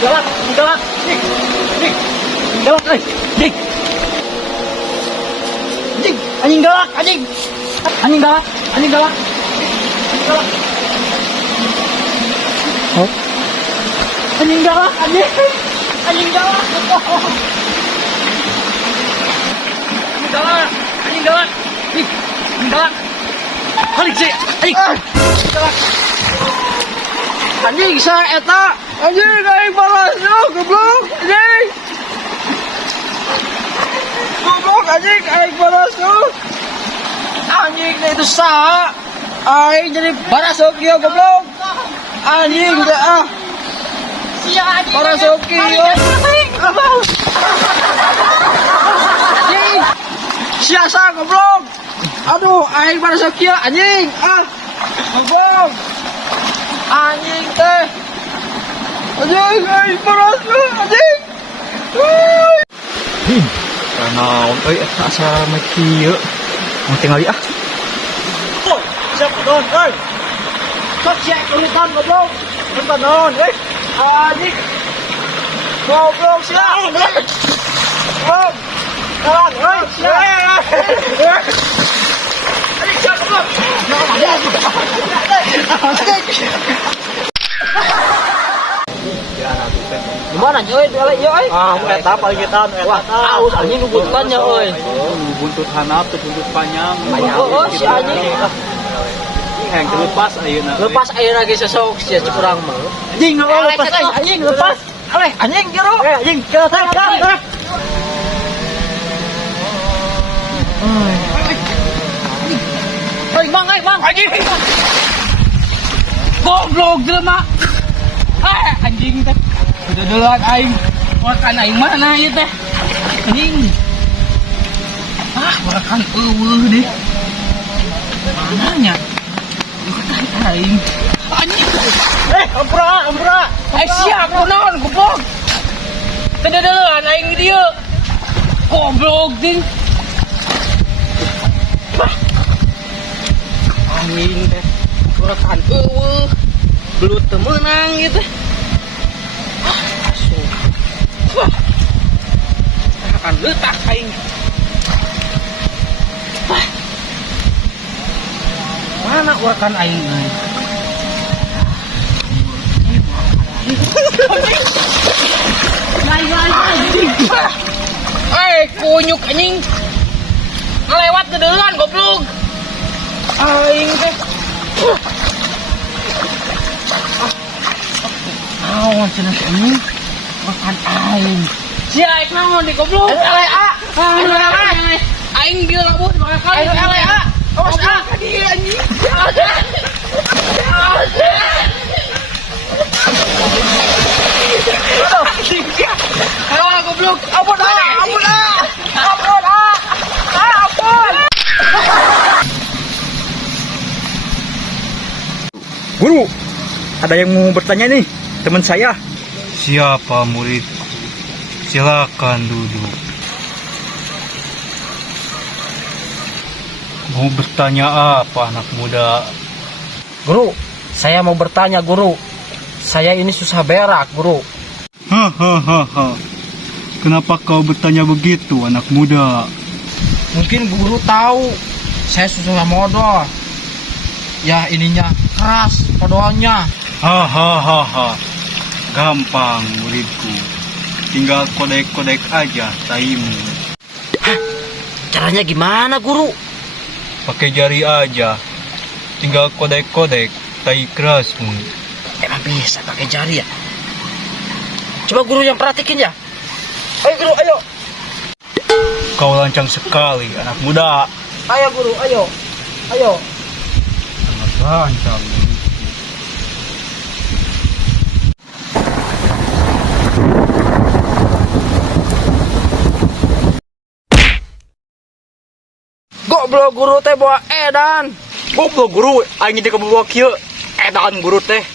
galak, galak. Galak, Dik. Dik, anjing galak, anjing. Anjing galak, anjing galak. Galak. Oh. Anjing galak, anjing. Anjing galak. Anjing galak, anjing galak. Dik, anjing galak. Balik sih, anjing. Galak. Anjing sa eta. Anjing aing balas goblok. Anjing. Goblok anjing aing balas anjing itu saha? Aing jadi baras kieu goblok. Anjing udah ah. Sia anjing. Baras kieu. Anjing. Sia sa goblok. Aduh, aing baras kieu anjing. Ah. Goblok. Anjing teh. Anjing aing baras anjing. Karena asa kieu mau tinggal ah. Oh, siapa don? Hei. Sok siap urutan goblok. Urutan don, anjing. Goblok siap. Goblok. Jalan, siap. Anjing siap goblok. Gimana coy? Euy. Ah, eta paling kita Wah, aus anjing nubuntutannya euy. buntut hanap teh buntut panjang. Oh, si anjing. Yang terlepas ayeuna. Lepas ayeuna ge sesok sia curang mah. Anjing lepas Anjing lepas. Aleh, anjing jero. Anjing jero tak. Bang, anjing. Goblok jelema. Anjing teh. Udah duluan aing. Makan aing mana ieu teh? Anjing. Makan deh. Mananya? Makan aing. Anjing. Ampura. Siap kunaon goblok. Teu duluan aing di dieu. Goblok ding. Anjing teh. Makan belut teu meunang ieu teh. Akan letak aing. Mana urakan aing euy? Kunyuk anjing. Ngelewat ke deulan goblok. Aing teh. Awan cenah anjing. Makan aing. Sia aing naon di goblok? Aing dia labut makan kali. Awas dia anjing. Aduh, goblok. Ampun. Guru, ada yang mau bertanya nih, teman saya. Siapa murid? Silakan duduk. Mau bertanya apa anak muda? Guru, saya mau bertanya guru. Saya ini susah berak guru. Hahaha. Kenapa kau bertanya begitu anak muda? Mungkin guru tahu saya susah modal. Ya ininya keras podoannya. Hahaha. Gampang muridku. Tinggal kodek-kodek aja taimu. Caranya gimana guru? Pakai jari aja. Tinggal kodek-kodek tai kerasmu. Emang bisa pakai jari ya? Coba guru yang perhatikin ya. Ayo guru, ayo. Kau lancang sekali anak muda. Ayo guru, ayo. Sangat lancang. Goblok guru teh bawa edan. Goblok guru, aing teh kebawa kieu. Edan guru teh.